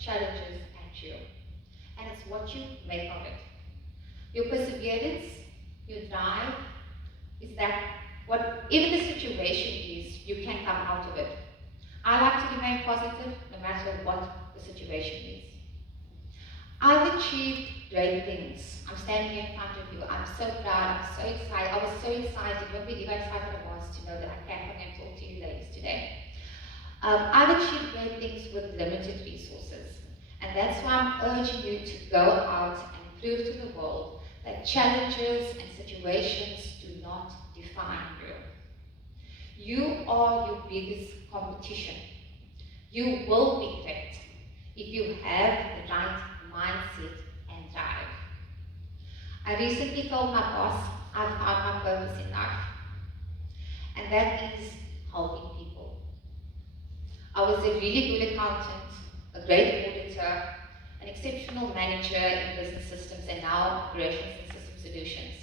challenges at you, and it's what you make of it. Your perseverance, your drive, is that whatever the situation is, you can come out of it. I like to remain positive no matter what the situation is. I've achieved great things. I'm standing in front of you. I'm so proud. I'm so excited. I was so excited. You won't believe how excited I was to know that I can come and talk to you ladies today. I've achieved great things with limited resources. And that's why I'm urging you to go out and prove to the world that challenges and situations do not define you. You are your biggest competition. You will be great if you have the right mindset and drive. I recently told my boss I've found my purpose in life, and that is helping people. I was a really good accountant, a great auditor, an exceptional manager in business systems, and now operations and system solutions.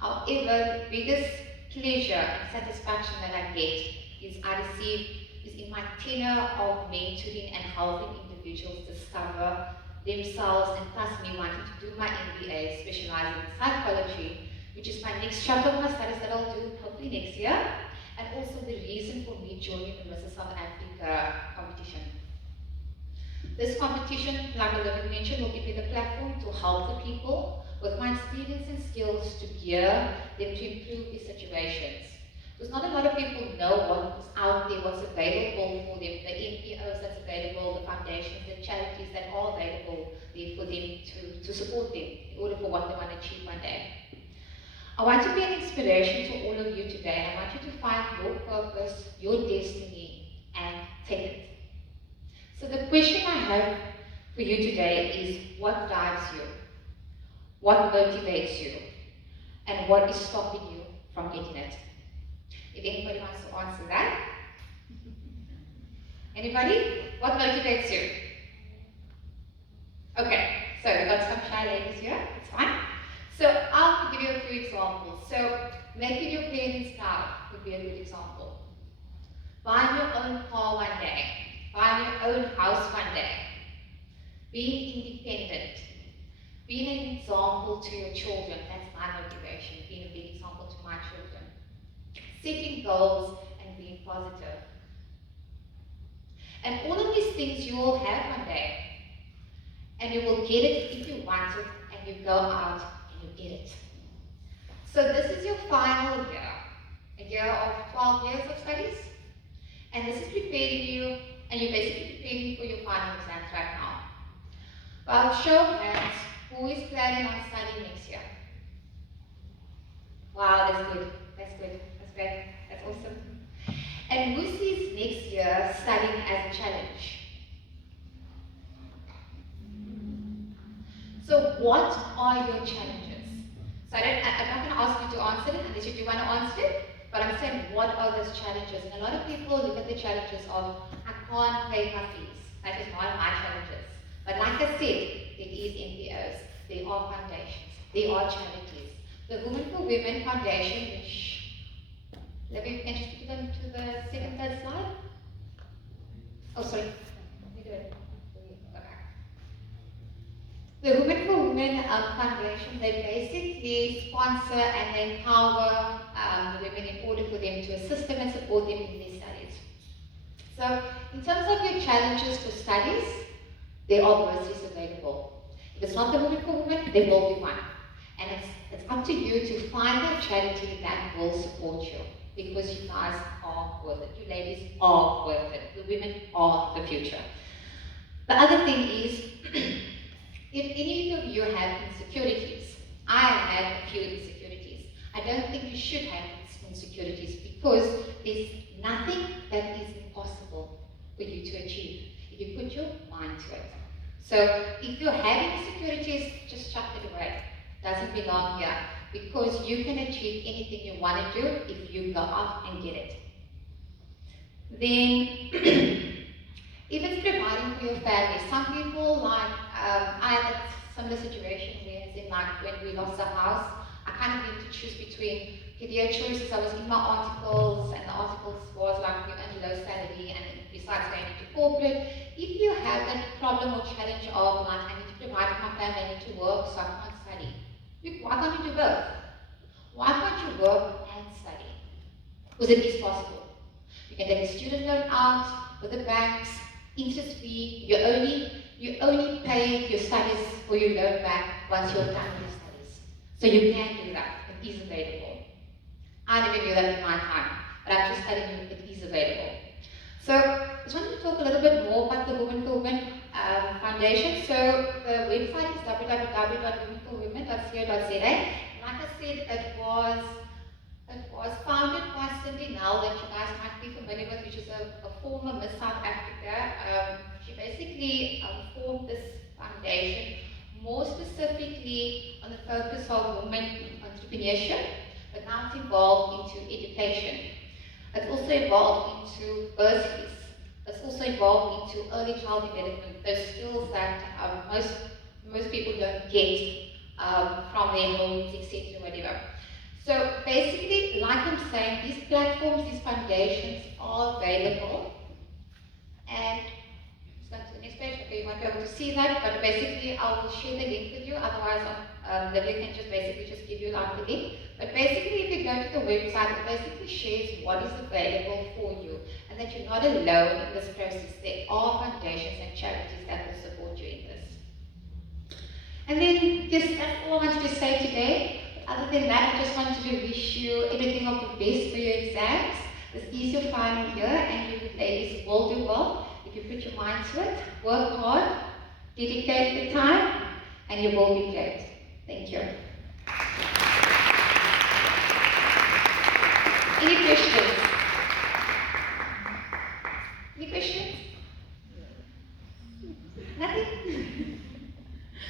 However, the biggest pleasure and satisfaction that I get is in my tenure of mentoring and helping individuals discover themselves, and plus me wanting to do my MBA, specializing in psychology, which is my next chapter of my studies that I'll do hopefully next year, and also the reason for me joining the Mrs. South Africa competition. This competition, like Olivia mentioned, will give me the platform to help the people with my experience and skills to gear them to improve their situations. Because not a lot of people know what is out there, what's available for them, the NPOs that's available, the foundations, the charities that are available there for them to support them in order for what they want to achieve one day. I want to be an inspiration to all of you today. I want you to find your purpose, your destiny, and take it. So the question I have for you today is, what drives you? What motivates you? And what is stopping you from getting it? If anybody wants to answer that. Anybody? What motivates you? Okay, so we've got some shy ladies here, it's fine. So I'll give you a few examples. So making your parents proud would be a good example. Buying your own car one day. Buying your own house one day. Being independent. Being an example to your children. That's my motivation, being a big example to my children. Setting goals and being positive. And all of these things you will have one day. And you will get it if you want it, and you go out and you get it. So this is your final year. A year of 12 years of studies. And this is preparing you, and you're basically preparing for your final exams right now. Well, show of hands, who is planning on studying next year? Wow, that's good. That's good. That's great. That's awesome. And who sees next year studying as a challenge? So what are your challenges? So I'm not going to ask you to answer it unless you do want to answer it, but I'm saying, what are those challenges? And a lot of people look at the challenges of, I can't pay my fees. That is one of my challenges. But like I said, there is NPOs, there are foundations, there are charities. The Women for Women Foundation, which, let me just put them to the third slide. Oh, sorry. Let me do it. Okay. The Women for Women Foundation, they basically sponsor and they empower the women in order for them to assist them and support them in their studies. So, in terms of your challenges for studies, there are bursaries available. If it's not the Women for Women, there will be one. And it's up to you to find a charity that will support you, because you guys are worth it. You ladies are worth it. The women are the future. The other thing is, if any of you have insecurities, I have a few insecurities. I don't think you should have insecurities, because there's nothing that is impossible for you to achieve if you put your mind to it. So if you're having insecurities, just chuck it away. Doesn't belong here, because you can achieve anything you want to do if you go out and get it. Then, if it's providing for your family, some people like, I had a similar situation where, as in like when we lost our house, I kind of needed to choose between career choices. I was in my articles, and the articles was like you earn low salary, and besides going into corporate. If you have that problem problem or challenge of like, I need to provide for my family, I need to work, so I can't study. Why can't you do both? Why can't you work and study? Because it is possible. You can take a student loan out with the banks, interest free. You only pay your studies or your loan back once you're done with your studies. So you can do that. It is available. I never knew that in my time, but I'm just telling you it is available. So I just wanted to talk a little bit more about the Women for Women Foundation. So the website is www.womenforwomen.co.za. Like I said, it was founded by Cindy Nell, that you guys might be familiar with, which is a former Miss South Africa. She basically formed this foundation more specifically on the focus of women entrepreneurship, but now it's evolved into education. It's also evolved into bursaries. It's also evolved into early child development, those skills that most people don't get from their homes, etc., whatever. So basically, like I'm saying, these platforms, these foundations are available. And let's go to the next page. Okay, you won't be able to see that, but basically I will share the link with you. Otherwise, Livia can just give you like the link. But basically, if you go to the website, it basically shares what is available for you, and that you're not alone in this process. There are foundations and charities that will support you in this. And then, yes, that's all I wanted to say today. Other than that, I just wanted to wish you everything of the best for your exams. This is your final year, and you ladies will do well if you put your mind to it, work hard, dedicate the time, and you will be great. Thank you. Any questions?